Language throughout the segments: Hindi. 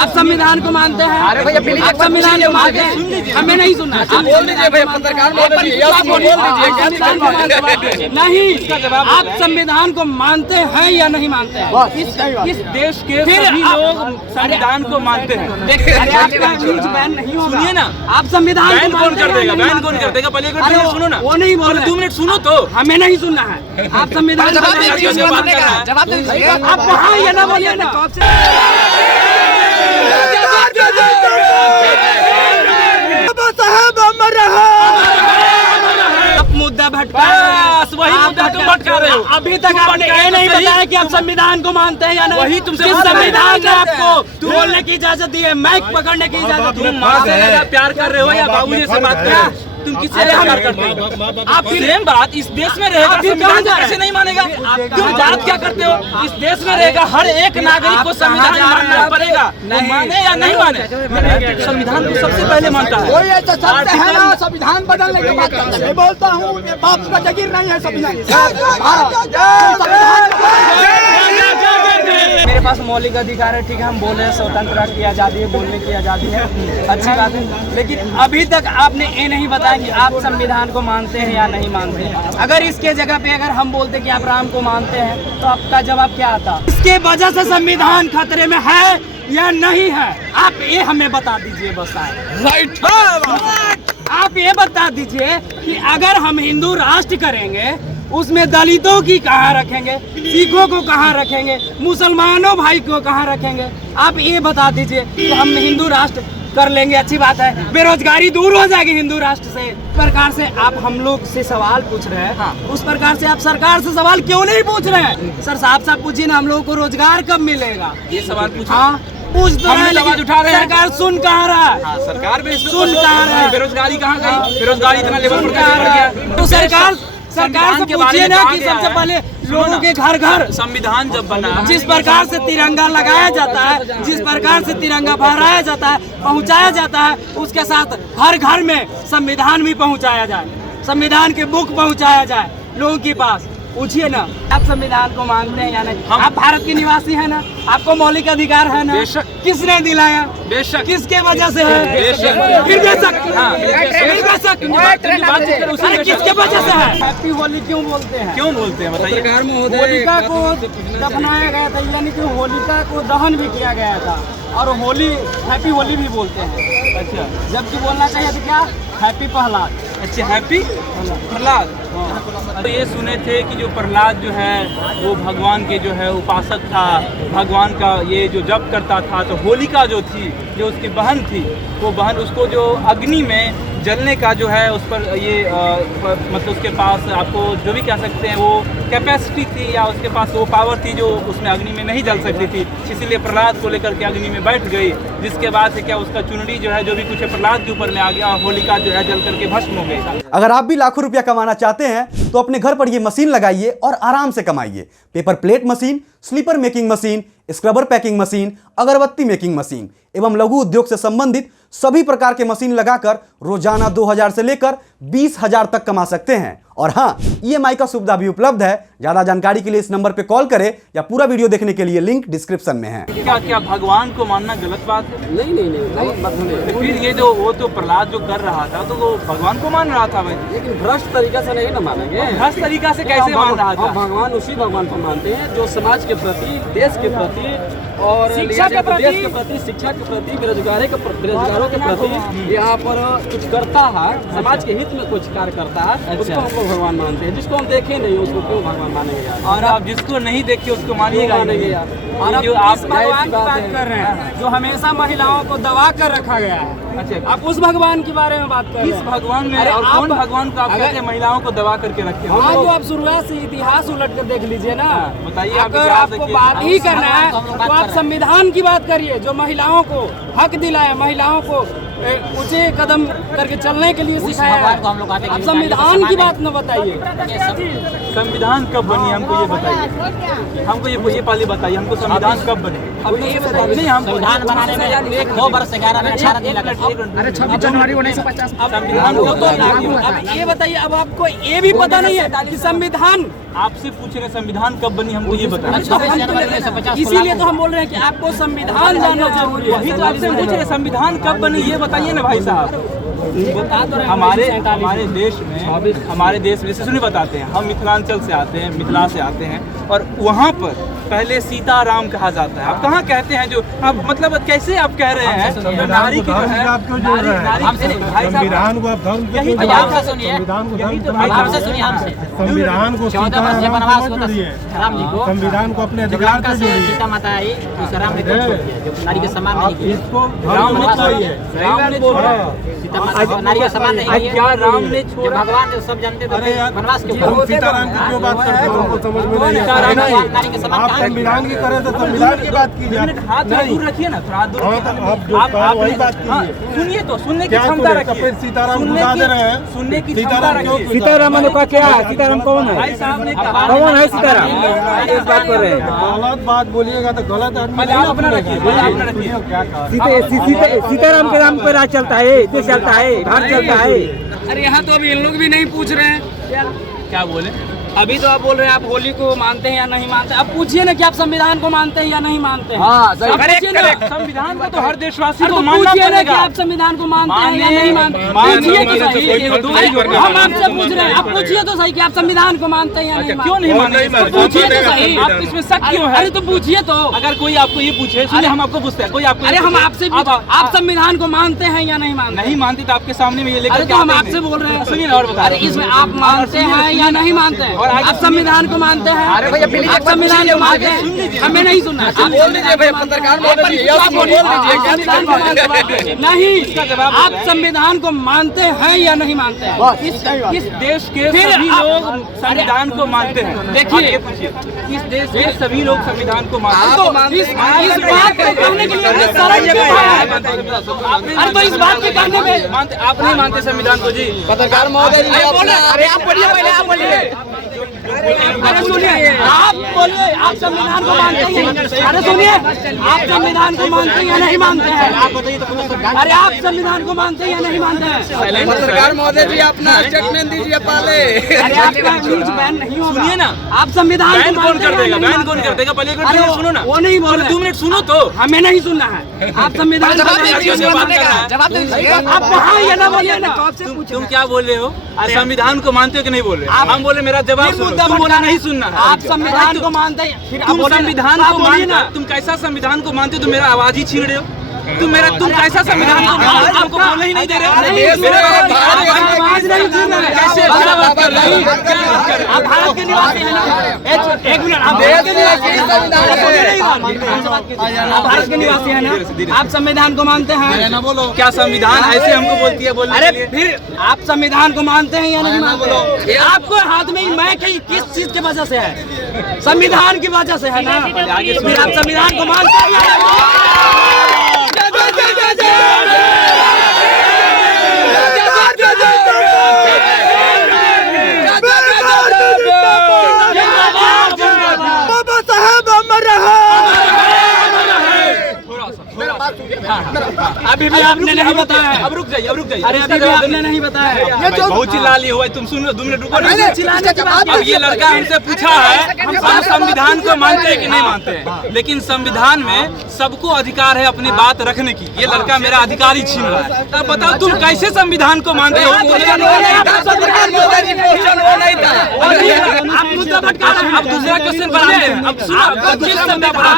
आप संविधान को मानते हैं? अरे भैया आप संविधान को मानते हैं? हमें नहीं सुनना। आप बोल दीजिए भैया, पत्रकार नहीं, आप संविधान को मानते हैं या नहीं मानते हैं? इस देश के सभी लोग संविधान को मानते हैं। अरे आपका न्यूज बैन नहीं होगा। सुनिए ना, आप संविधान बैन कौन कर देगा? बैन कौन कर देगा? पहले एक मिनट सुनो ना। वो नहीं बोल रहे। 2 मिनट सुनो तो। हमें नहीं सुनना है। आप संविधान जवाब दीजिए। आप वहाँ ये ना बोलिए ना। मुद्दा भटका, वही मुद्दा तुम भटका रहे हो। अभी तक आपने ये नहीं बताया कि आप संविधान को मानते हैं या नहीं। वही तुमसे किस संविधान ने आपको बोलने की इजाजत दी है, माइक पकड़ने की इजाजत दी है? तुम माँ से ज्यादा प्यार कर रहे हो या बाबूजी से बात कर रहे हो? तुम किससे प्यार करते हो? आप सेम बात इस देश में रहेगा, संविधान कैसे नहीं मानेगा? तुम बात क्या करते हो? इस देश में रहेगा हर एक नागरिक को संविधान मानना पड़ेगा, माने या नहीं माने। संविधान को सबसे पहले मानता है। संविधान बदलने की बात करते हैं। बोलता हूँ बाप का जागीर नहीं है संविधान। मेरे पास मौलिक अधिकार है, ठीक है, हम बोल रहे हैं स्वतंत्रता की आज़ादी है, बोलने की आज़ादी है, अच्छी बात है। लेकिन अभी तक आपने ये नहीं बताया कि आप संविधान को मानते हैं या नहीं मानते हैं। अगर इसके जगह पे अगर हम बोलते कि आप राम को मानते हैं तो आपका जवाब क्या आता? इसके वजह से संविधान खतरे में है या नहीं है, आप ये हमें बता दीजिए बस। राइट, आप ये बता दीजिए कि अगर हम हिंदू राष्ट्र करेंगे उसमें दलितों की कहाँ रखेंगे, सिखों को कहाँ रखेंगे, मुसलमानों भाई को कहाँ रखेंगे? आप ये बता दीजिए कि हम हिंदू राष्ट्र कर लेंगे, अच्छी बात है, बेरोजगारी दूर हो जाएगी हिंदू राष्ट्र से। इस प्रकार से आप हम लोग से सवाल पूछ रहे हैं। हाँ। उस प्रकार से आप सरकार से सवाल क्यों नहीं पूछ रहे हैं? सर साफ साफ पूछिए ना, हम लोगों को रोजगार कब मिलेगा? ये सवाल पूछो। हाँ, पूछ तो रहे, आवाज उठा रहे हैं। सरकार सुन कहाँ रहा है? सरकार भी सुन कहाँ रहा है? बेरोजगारी कहाँ गई? बेरोजगारी इतना लेवल पर कहाँ रहा है? तो सरकार से के बारे पूछिए में ना कहा कि गया सबसे है। पहले लोगों के घर घर संविधान जब बना, जिस प्रकार से तिरंगा लगाया जाता है, जिस प्रकार से तिरंगा फहराया जाता है, पहुंचाया जाता है, उसके साथ हर घर में संविधान भी पहुंचाया जाए, संविधान के बुक पहुंचाया जाए लोगों के पास। पूछिए ना, आप संविधान को मानते हैं या नहीं? आप भारत के निवासी हैं ना, आपको मौलिक अधिकार है ना? बेशक। किसने दिलाया? बेशक। किसके वजह से है? बेशक। फिर बेशक। हाँ, फिर बेशक। अरे किसके वजह से है? हैप्पी होली क्यों बोलते हैं? क्यों बोलते हैं बताइए? होलिका को दफनाया गया था, यानी कि होलिका को दहन भी किया गया था, और होली हैप्पी होली भी बोलते हैं। अच्छा, जबकि बोलना चाहिए तो क्या, हैप्पी प्रहलाद। अच्छा, हैप्पी प्रहलाद। तो ये सुने थे कि जो प्रहलाद जो है वो भगवान के जो है उपासक था, भगवान का ये जो जप करता था। तो होलिका जो थी, जो उसकी बहन थी, वो बहन उसको जो अग्नि में जलने का जो है उस पर ये मतलब उसके पास आपको जो भी कह सकते हैं वो कैपेसिटी थी, या उसके पास वो पावर थी जो उसमें अग्नि में नहीं जल सकती थी। इसीलिए प्रहलाद को लेकर के अग्नि में बैठ गई, जिसके बाद से क्या उसका चुनरी जो है जो भी कुछ है प्रहलाद के ऊपर में आ गया, और होलिका जो है जल करके भस्म हो गई। अगर आप भी लाखों रुपया कमाना चाहते हैं तो अपने घर पर ये मशीन लगाइए और आराम से कमाइए। Paper plate machine, slipper making machine, scrubber packing machine, agarbatti making machine एवं लघु उद्योग से संबंधित सभी प्रकार के मशीन लगाकर रोजाना 2000 से लेकर 20,000 तक कमा सकते हैं। और हाँ, EMI का सुविधा भी उपलब्ध है। ज्यादा जानकारी के लिए इस नंबर पे कॉल करें या पूरा वीडियो देखने के लिए लिंक डिस्क्रिप्शन में है। क्या क्या भगवान को मानना गलत बात है? नहीं। फिर ये जो वो तो प्रहलाद जो कर रहा था तो वो भगवान को मान रहा था भाई, लेकिन भ्रष्ट तरीका से नहीं ना मानेंगे। भ्रष्ट तरीका से कैसे मान रहा था? भगवान उसी भगवान को मानते हैं जो समाज के प्रति, देश के प्रति और शिक्षा के प्रति, देश के प्रति, शिक्षा के प्रति, बेरोजगारों के प्रति यहाँ पर कुछ करता है, समाज के हित में कुछ कार्य करता है, उसको हम लोग भगवान मानते हैं। जिसको हम देखे नहीं उसको क्यों भगवान मानेंगे यार? और आप जिसको नहीं देखे उसको मानिएगा नहीं यार। और जो आप आप इस भगवान की बात कर रहे हैं जो हमेशा महिलाओं को दबा कर रखा गया है। अच्छा, आप उस भगवान के बारे में बात कर रहे किस हैं? भगवान में? अरे और आप- कौन भगवान को आप कहते हैं महिलाओं को दबा करके रखे? हाँ, तो आप शुरुआत से इतिहास उलट कर देख लीजिए ना। बताइए, आप अगर इतिहास आपको देखिए। बात ही करना है तो आप संविधान की बात करिए, जो महिलाओं को हक दिलाया, महिलाओं को ऊंचे कदम करके चलने के लिए सिखाया है। आप संविधान की बात न बताइए। संविधान कब बनी हमको ये बताइए, हमको ये पहले बताइए, हमको संविधान कब बनी? नहीं हम संविधान बनाने में 2 वर्ष 11 में 18 दिन लगा। अरे 26 जनवरी 1950 संविधान को तो अब ये बताइए, अब आपको ये भी पता नहीं है कि संविधान, आपसे पूछ रहे हैं संविधान कब बनी, हमको ये बताएं। 26 जनवरी 1950 इसीलिए तो हम बोल रहे हैं कि आपको संविधान जानना जरूरी है। वही तो आपसे पूछ रहे हैं संविधान कब बनी, ये बताइए ना भाई साहब। बता दो हमारे देश में जैसे सुनिए बताते हैं, हम मिथिलांचल से आते हैं, मिथिला से आते हैं, और वहाँ पर पहले सीताराम कहा जाता है। आप कहाँ कहते हैं जो आप, मतलब कैसे आप कह रहे हैं नारी की जो है, संविधान को आप धर्म के क्यों जोड़ हमसे सुनिए, संविधान को धर्म के हमसे सुनिए, हमसे संविधान को 14 वर्ष सीता वनवास राम होता को जोड़िए, राम जी को, संविधान को अपने जब अधिकार लंका से से जोड़िए। सीता माता आई तो उसका राम ने क्यों छोड़ दिया, जो नारी के समान नहीं किया। इसको राम ने छोड़िए, राम ने छोड़ा, सीता माता नारी के समान नहीं किया। क्या राम ने जब छोड़ा? भगवान जो सब जानते अरे थे यार, वनवास क्यों हम सीताराम की क्यों बात करते हैं, हमको समझ में नहीं आता। भगवान नारी के समान आप कहाँ है? संविधान की करें तो संविधान की बात कीजिए। हाथ थोड़ा दूर रखिए ना, थोड़ा दूर। हाँ, तो आप जो कह रहे हैं वही बात कीजिए। हाँ, सुनिए तो, सुनने की क्या क्षमता सुने? रखिए। फिर सीताराम सुनने बुझा की- दे रहे हैं। सुनने की क्षमता सीताराम क्यों रखिए। सीताराम का क्या है? सीताराम कौन है? भाई साहब ने कहा, कौन है सीताराम? इस बात कर रहे हैं। गलत बात बोलिएगा तो गलत आदमी पहले आप अपना रखिए, पहले आप अपना रखिए। क्या कहा सीताराम के नाम पर राज चलता है, देश चलता है, भारत चलता है। अरे यहाँ तो अभी इन लोग भी नहीं पूछ रहे हैं। क्या बोले? अभी तो आप बोल रहे हैं आप होली को मानते हैं या नहीं मानते। अब पूछिए ना कि आप संविधान को मानते हैं या नहीं मानते हैं। हाँ, सही। अब पूछिए ना। संविधान को तो हर देशवासी अरे को तो मानना पूछिए ना कि पड़ेगा। आप संविधान को मानते हैं या माने- नहीं मानते। माने- पूछिए तो माने- सही। अरे हम आपसे पूछ रहे हैं, आप पूछिए तो सही कि आप संविधान को मानते हैं या नहीं क्यों नहीं मानते। मानते? पूछिए तो सही। आप इसमें शक क्यों है? अरे तो पूछिए तो। अगर कोई आपको ये पूछे, सुनिए हम आपको पूछते हैं, कोई आपको अरे ये हम पूछे, आपसे आप संविधान को मानते हैं या नहीं मानते। नहीं मानते तो आपके सामने में ये लेकर अरे के तो हम आते आपसे बोल रहे हैं। सुनिए ना और बता अरे इसमें आप मानते हैं या नहीं मानते हैं। आप संविधान को मानते हैं। आप संविधान को मानते हैं। हमें नहीं सुनना। आप बोल दीजिए भैया, पत्रकार नहीं, आप संविधान को मानते हैं या नहीं मानते हैं। इस देश के फिर सभी आप- लोग संविधान को मानते हैं। देखिए। आप ये पूछिए, इस देश के सभी लोग संविधान को मानते हैं। तो इस बात को कहने के लिए शर्म क्यों है? अरे तो इस बात के कहने में मानते, आप नहीं मानते संविधान को जी? पत्रकार महोदय जी अरे आप बोलिए, पहले आप बोलिए। अरे सुनिए, आप बोलिए, आप संविधान को मानते हैं। अरे सुनिए, आप संविधान को मानते हैं या नहीं मानते हैं। आप बताइए तो। अरे आप संविधान को मानते हैं या नहीं मानते हैं। पत्रकार महोदय जी अपना स्टेटमेंट दीजिए पहले। अरे आपका न्यूज बैन नहीं होगा। सुनिए ना। आप संविधान बैन को कौन मानते कर हैं देगा? या नहीं बैन कौन मानते कर देगा? पहले एक हैं? अरे मिनट सुनो ना। वो नहीं बोल पहले रहे। 2 मिनट सुनो तो। हमें नहीं सुनना है। आप संविधान को मानते हैं या नहीं मानते हैं? आप वहाँ ये ना बोलिए ना। तुम क्या बोल रहे हो? संविधान को मानते हो कि नहीं बोल रहे? हम बोले मेरा जवाब फिर सुनो। मुद्दा तुम बोला भटका नहीं सुनना है। आप संविधान को मानते हैं, फिर आप तुम बोलिए ना। संविधान आप को बोलिए मानते ना। हो? तुम कैसा संविधान को मानते हो? तुम मेरा आवाज ही छीन रहे हो। तुम कैसा संविधान को मानते हो? आपको बोलने ही नहीं दे रहे हो। नहीं, आवाज नहीं सुन रहे। कैसे क्या बात कर रहे हो? क्या बात कर रहे हो? आप भारत के निवासी हैं ना। एक मिनट, आप भारत के निवासी हैं। आप भारत के निवासी हैं ना। आप संविधान को मानते हैं। क्या संविधान ऐसे हमको बोलती है बोलने अरे के लिए? फिर आप संविधान को मानते हैं या नहीं मानते? आपको हाथ में ही मैक है, किस चीज की वजह से है? संविधान की वजह से है ना। फिर आप संविधान को मानते हैं या नहीं? अभी भी आपने नहीं बताया। अब रुक जाइए, अब रुक जाइए। अरे अभी भी आपने नहीं बताया। बहुत चिल्ला लिए हुआ है। तुम सुनो, 2 मिनट रुको। चिल्लाने के बाद अब ये लड़का हमसे पूछा है हम संविधान को मानते हैं कि नहीं मानते हैं, लेकिन संविधान में सबको अधिकार है अपनी बात रखने की। ये लड़का मेरा अधिकार ही छीन रहा है। अब बताओ तुम कैसे संविधान को मानते हो? आप मुद्दा भटका रहे हैं। अब दूसरा क्वेश्चन बढ़ाते हैं। अब सुनो, अब जिस संविधान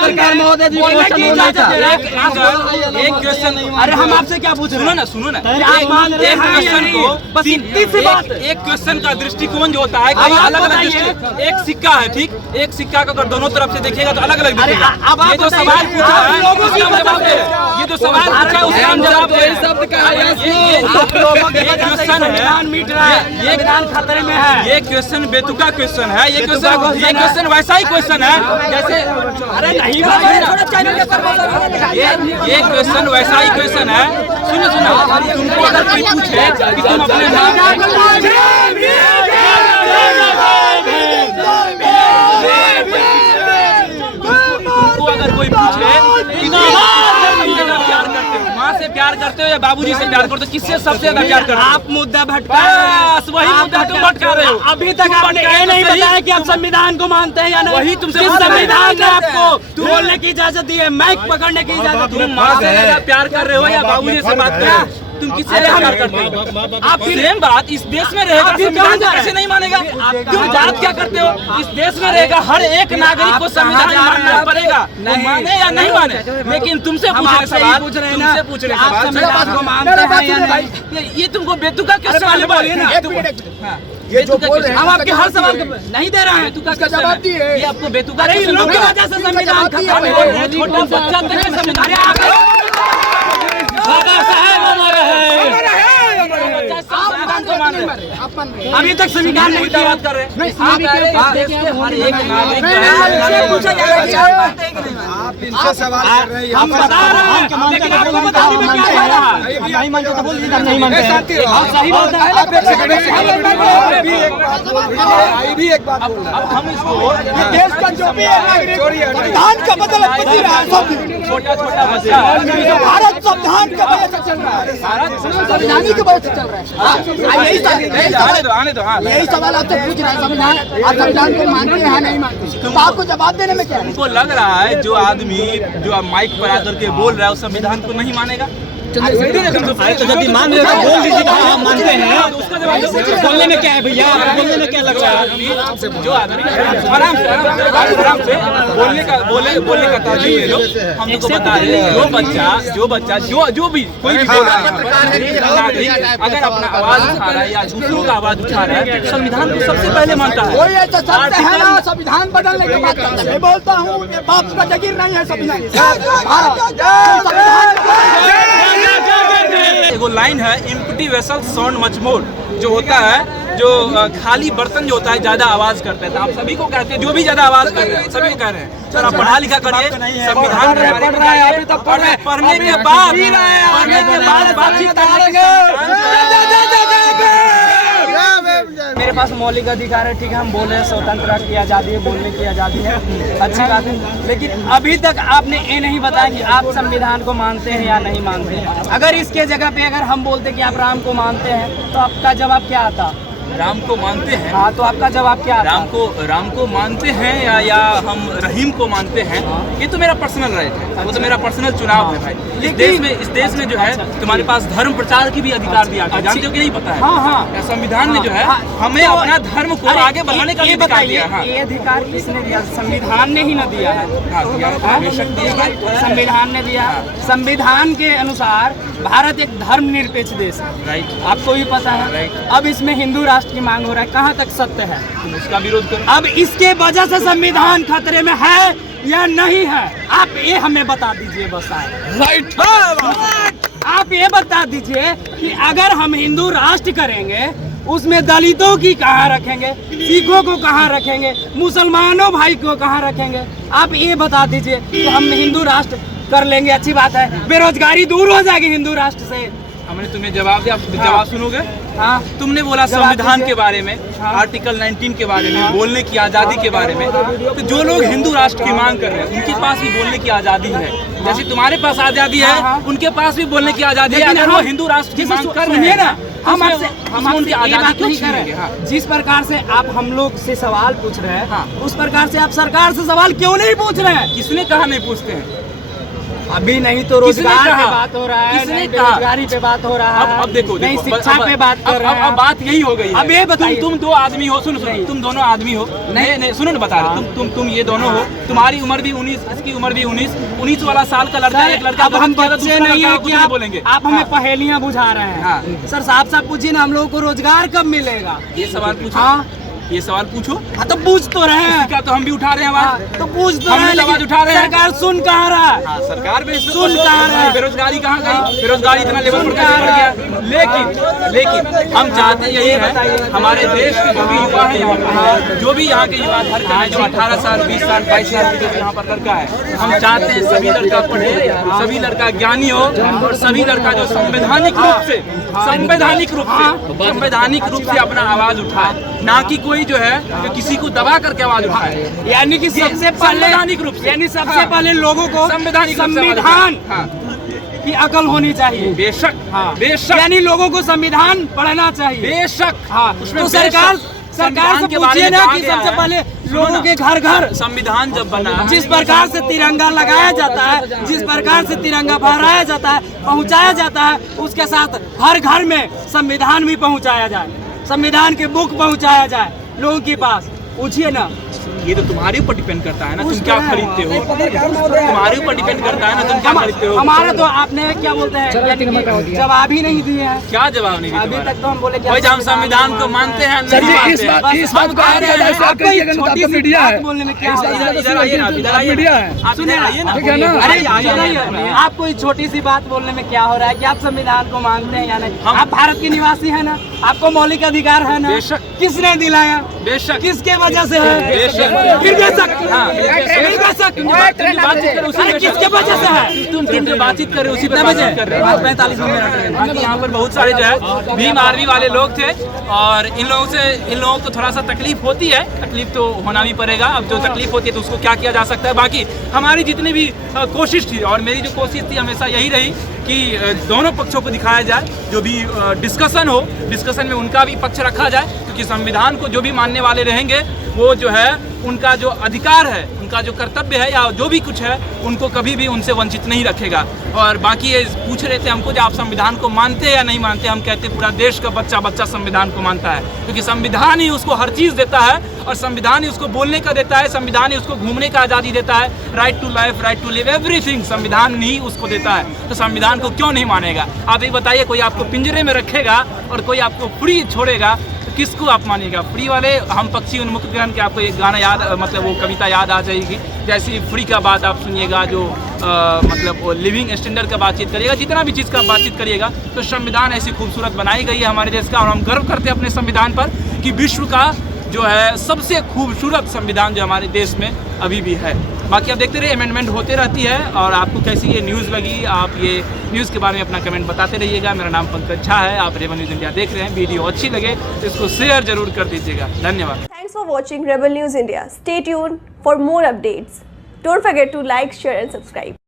एक क्वेश्चन, अरे हम आपसे क्या पूछ रहे सुनो हैं? ना, सुनो ना। आप मानते एक हैं या क्वेश्चन नहीं? को बस इतनी सी बात है। एक क्वेश्चन का दृष्टिकोण जो होता है कई अब आप अलग अलग बताइए। दृष्टि। एक सिक्का है, ठीक? एक सिक्का को अगर दोनों तरफ से देखिएगा तो अलग अलग अरे दिखेगा। अब आप ये जो बताइए। सवाल पूछा आप है लोगों की उसका जवाब वजह दे। से। ये जो सवाल पूछा है उसका हम जवाब दे। आप लोगों के वजह से क्वेश्चन संविधान मिट रहा है। ये संविधान खतरे में है। ये क्वेश्चन बेतुका क्वेश्चन है। ये क्वेश्चन वैसा ही क्वेश्चन है जैसे अरे नहीं ये क्वेश्चन वैसा ही क्वेश्चन है। सुनो सुनो, तुमको अगर कोई पूछे कि तुम अपने तुमको अगर कोई पूछे करते हो या बाबूजी से प्यार करते हो? किससे सबसे ज्यादा प्यार करते हो? आप मुद्दा भटका रहे हैं। बस वही मुद्दा तुम भटका रहे हो। अभी तक आपने ये नहीं बताया कि आप संविधान को मानते हैं या नहीं। वही तुमसे किस पूछ रहे हैं। संविधान ने आपको बोलने की इजाजत दी है, माइक पकड़ने की इजाजत दी है? तुम माँ से ज्यादा प्यार कर रहे हो या बाबूजी से बात कर रहे हो? तुम किससे प्यार करते हो? आप सेम बात इस देश में रहेगा, संविधान को कैसे नहीं मानेगा? तुम बात क्या करते हो? इस देश में रहेगा हर एक नागरिक को संविधान मानना पड़ेगा, वो माने या नहीं माने। लेकिन तुमसे पूछ रहे सवाल, तुमसे पूछ रहे आप संविधान को मानते हैं या नहीं? ये तुमको बेतुका क्यों सवाल बोलिए ना? ये जो बोल रहे हम आपके हर सवाल का नहीं दे रहे हैं। बेतुका का जवाब दिए। ये आपको बेतुका अरे इन क्यों लोगों की समझा? वजह से संविधान खत्म है। हो। छोटा बच्चा तक संविधान संविधान को मान रहे हैं। अभी तक संविधान नहीं किया। बात कर रहे हैं। आप इनसे सवाल कर रहे हैं। हम बता रहे हैं, लेकिन आपको बताने में क्या है? नहीं मानते तो बोल दीजिए नहीं मानते हैं। आप सही बात है। भी एक बात बोल रहा है। अब हम इसको देश का जो भी संविधान का मतलब बदल रहा है सब। छोटा छोटा बच्चा भारत संविधान का वजह से चल रहा है, संविधान की वजह से चल रहा है। आने दो हाँ। यही सवाल आपसे पूछ रहा है, संविधान आप संविधान को मानते हैं नहीं मानते? तो आपको जवाब देने में क्या है? तुमको लग रहा है जो आदमी जो अब माइक पर आकर के बोल रहा है उस संविधान को नहीं मानेगा? तो जब भी मान रहे हो तो बोल दीजिए हाँ हम मानते हैं। उसका जवाब बोलने में क्या है भैया, बोलने में क्या लग रहा है? जो आदमी आराम से बोलने का तालीम ले लो। हम लोग को बता रहे हैं जो बच्चा जो भी कोई भी नागरिक अगर अपना आवाज उठा रहा है या दूसरों का आवाज उठा रहा है, संविधान को सबसे पहले मानता है। कोई ऐसा शब्द है ना संविधान बदलने की बात करता है? मैं बोलता हूँ ये बाप का जागीर नहीं है संविधान। एगो लाइन है, empty vessel sound much more, जो होता है जो खाली बर्तन जो होता है ज्यादा आवाज करता है। तो आप सभी को कहते हैं, जो भी ज्यादा आवाज कर रहे हैं सभी को कह रहे हैं सर आप पढ़ा लिखा करिए, संविधान के बारे में पढ़ने के बाद बातचीत मेरे पास मौलिक अधिकार है, ठीक है, हम बोल रहे हैं स्वतंत्र राष्ट्र की आज़ादी है, बोलने की आज़ादी है, अच्छी बात है। लेकिन अभी तक आपने ये नहीं बताया कि आप संविधान को मानते हैं या नहीं मानते हैं। अगर इसके जगह पे अगर हम बोलते कि आप राम को मानते हैं तो आपका जवाब क्या आता? राम को मानते हैं। हाँ, तो आपका जवाब क्या आता? राम को मानते हैं या हम रहीम को मानते हैं, ये तो मेरा पर्सनल राइट है, वो तो मेरा पर्सनल चुनाव है भाई। इस देश में जो है तुम्हारे पास धर्म प्रचार की भी अधिकार दिया गया, जानते हो कि नहीं पता है? हाँ। संविधान में जो है हमें अपना धर्म को आगे बढ़ाने का अधिकार दिया है। ये अधिकार किसने दिया? संविधान ने ही न दिया है। संविधान ने दिया। संविधान के अनुसार भारत एक धर्मनिरपेक्ष देश है, राइट, आपको भी पता है। अब इसमें हिंदू राष्ट्र की मांग हो रहा है, कहाँ तक सत्य है? उसका विरोध करो। अब इसके वजह से संविधान खतरे में है या नहीं है, आप ये हमें बता दीजिए बस। राइट, आप ये बता दीजिए कि अगर हम हिंदू राष्ट्र करेंगे उसमें दलितों की कहाँ रखेंगे, सिखों को कहाँ रखेंगे, मुसलमानों भाई को कहाँ रखेंगे? आप ये बता दीजिए कि हम हिंदू राष्ट्र कर लेंगे, अच्छी बात है, बेरोजगारी दूर हो जाएगी हिंदू राष्ट्र से। हमने तुम्हें जवाब दिया, जवाब सुनोगे? हाँ, तुमने बोला संविधान के बारे में, आर्टिकल 19 के बारे में, बोलने की आज़ादी के बारे में। तो जो लोग हिंदू राष्ट्र की मांग कर रहे हैं उनके पास भी बोलने की आज़ादी है, जैसे तुम्हारे पास आज़ादी है उनके पास भी बोलने की आज़ादी है। अगर वो हिंदू राष्ट्र की मांग कर रहे हैं ना, हम उनकी आज़ादी क्यों छीनेंगे? हाँ, जिस प्रकार से आप हम लोग से सवाल पूछ रहे हैं, उस प्रकार से आप सरकार से सवाल क्यों नहीं पूछ रहे हैं? किसने कहा नहीं पूछते हैं? अभी नहीं तो रोजगार पे बात हो रहा है, किसने कहा? बेरोजगारी पे बात हो रहा है, अब देखो नहीं शिक्षा पे बात कर रहे हैं। अब बात यही हो गई है। अब ये बताइए, तुम दो आदमी हो, सुनो तुम दोनों आदमी हो, नहीं सुनो ना, बता रहे तुम ये दोनों हो, तुम्हारी उम्र भी 19, इसकी उम्र भी 19 वाला साल का लड़का, एक लड़का। अब हम बच्चे नहीं है कि बोलेंगे आप हमें पहेलियां बुझा रहे हैं। सर साफ पूछिए ना, हम लोगों को रोजगार कब मिलेगा? ये सवाल पूछो। हाँ, ये सवाल पूछो। हाँ, तो पूछ तो रहे हैं, का तो हम भी उठा रहे हैं आवाज, तो पूछ तो रहे हैं, आवाज उठा रहे हैं। सरकार सुन कहाँ रहा है? हाँ, सरकार भी सुन कहाँ रहा है? बेरोजगारी कहाँ गई? बेरोजगारी इतना लेवल पर कैसे बढ़ गया? लेकिन हम चाहते यही है, हमारे देश के जो भी युवा है यहाँ पर, जो भी यहाँ के युवा घर का है, जो 18 साल 20 साल 22 साल की जो यहाँ पर लड़का है, हम चाहते हैं सभी लड़का पढ़े, सभी लड़का ज्ञानी हो, और सभी लड़का जो संवैधानिक रूप से अपना आवाज उठाए, ना कि कोई जो है किसी को दबा करके आवाज उठाए। यानी कि सबसे पहले संवैधानिक रूप से, यानी सबसे पहले लोगों को संविधान की अकल होनी चाहिए। बेशक, हाँ बेशक, यानी लोगों को संविधान पढ़ना चाहिए। बेशक, हाँ उसमें तो सरकार से के बारे पूछिए में ना कहा कि गया सबसे है। पहले सुनो लोगों ना, के घर घर संविधान जब बना, जिस प्रकार से तिरंगा लगाया जाता है, जिस प्रकार से तिरंगा फहराया जाता है, पहुंचाया जाता है, उसके साथ हर घर में संविधान भी पहुंचाया जाए, संविधान के बुक पहुंचाया जाए लोगों के पास। पूछिए ना, ये तो तुम्हारे ऊपर डिपेंड करता है ना, तुम क्या खरीदते हो, पत्रकार तुम्हारे ऊपर डिपेंड करता है ना, तुम क्या खरीदते हो। हमारा तो आपने क्या बोलते हैं जवाब ही नहीं दिए हैं। क्या जवाब नहीं दिया अभी तुम्हारा? तक तो हम बोले कि भाई जब हम संविधान को मानते हैं, नहीं मानते हैं। इस बात को हम कह रहे हैं, आपको एक छोटी सी बात बोलने में क्या हो रहा है? इधर आइए ना, इधर आइए ना, आप इधर आइए ना। अरे आइए, आपको इस छोटी सी बात बोलने में क्या हो रहा है कि आप संविधान को मानते हैं या नहीं? आप भारत के निवासी हैं ना, आपको मौलिक अधिकार है ना? बेशक। किसने दिलाया? बेशक, किसके वजह से है? बेशक। फिर बेशक, हाँ, फिर बेशक। बातचीत कर, उसी अरे किसके वजह से है? तुम जो बातचीत कर रहे हो उसी पे कितने बजे? बातचीत कर रहे हो। 45 मिनट। बाकी यहाँ पर बहुत सारे जो है भीम आर्मी वाले लोग थे, और इन लोगों को थोड़ा सा तकलीफ होती है, तकलीफ तो होना भी पड़ेगा। अब जो तकलीफ होती है तो उसको क्या किया जा सकता है। बाकी हमारी जितनी भी कोशिश थी, और मेरी जो कोशिश थी हमेशा यही रही कि दोनों पक्षों को दिखाया जाए, जो भी डिस्कशन हो, डिस्कशन में उनका भी पक्ष रखा जाए, क्योंकि संविधान को जो भी मानने वाले रहेंगे वो जो है उनका जो अधिकार है, उनका जो कर्तव्य है, या जो भी कुछ है, उनको कभी भी उनसे वंचित नहीं रखेगा। और बाकी ये पूछ रहे थे हमको, जब आप संविधान को मानते हैं या नहीं मानते, हम कहते हैं पूरा देश का बच्चा बच्चा संविधान को मानता है, क्योंकि संविधान ही उसको हर चीज़ देता है, और संविधान ही उसको बोलने का देता है, संविधान ही उसको घूमने का आज़ादी देता है, right to life, right to live, everything संविधान ही उसको देता है। तो संविधान को क्यों नहीं मानेगा? आप ये बताइए, कोई आपको पिंजरे में रखेगा और कोई आपको फ्री छोड़ेगा, तो किसको आप मानिएगा? फ्री वाले हम पक्षी उन्मुक्त ग्रहण के, आपको एक गाना याद, मतलब वो कविता याद आ जाएगी, जैसे फ्री का बात आप सुनिएगा, जो मतलब वो लिविंग स्टैंडर्ड का बातचीत करिएगा, जितना भी चीज़ का बातचीत करिएगा, तो संविधान ऐसी खूबसूरत बनाई गई है हमारे देश का, और हम गर्व करते हैं अपने संविधान पर कि विश्व का जो है सबसे खूबसूरत संविधान जो हमारे देश में अभी भी है। बाकी आप देखते रहिए, अमेंडमेंट होते रहती है। और आपको कैसी ये न्यूज़ लगी, आप ये न्यूज़ के बारे में अपना कमेंट बताते रहिएगा। मेरा नाम पंकज झा है, आप रेवन न्यूज़ इंडिया देख रहे हैं। वीडियो अच्छी लगे तो इसको शेयर जरूर कर दीजिएगा। धन्यवाद। Thanks for watching Rebel News India. Stay tuned for more updates. Don't forget to like, share and subscribe.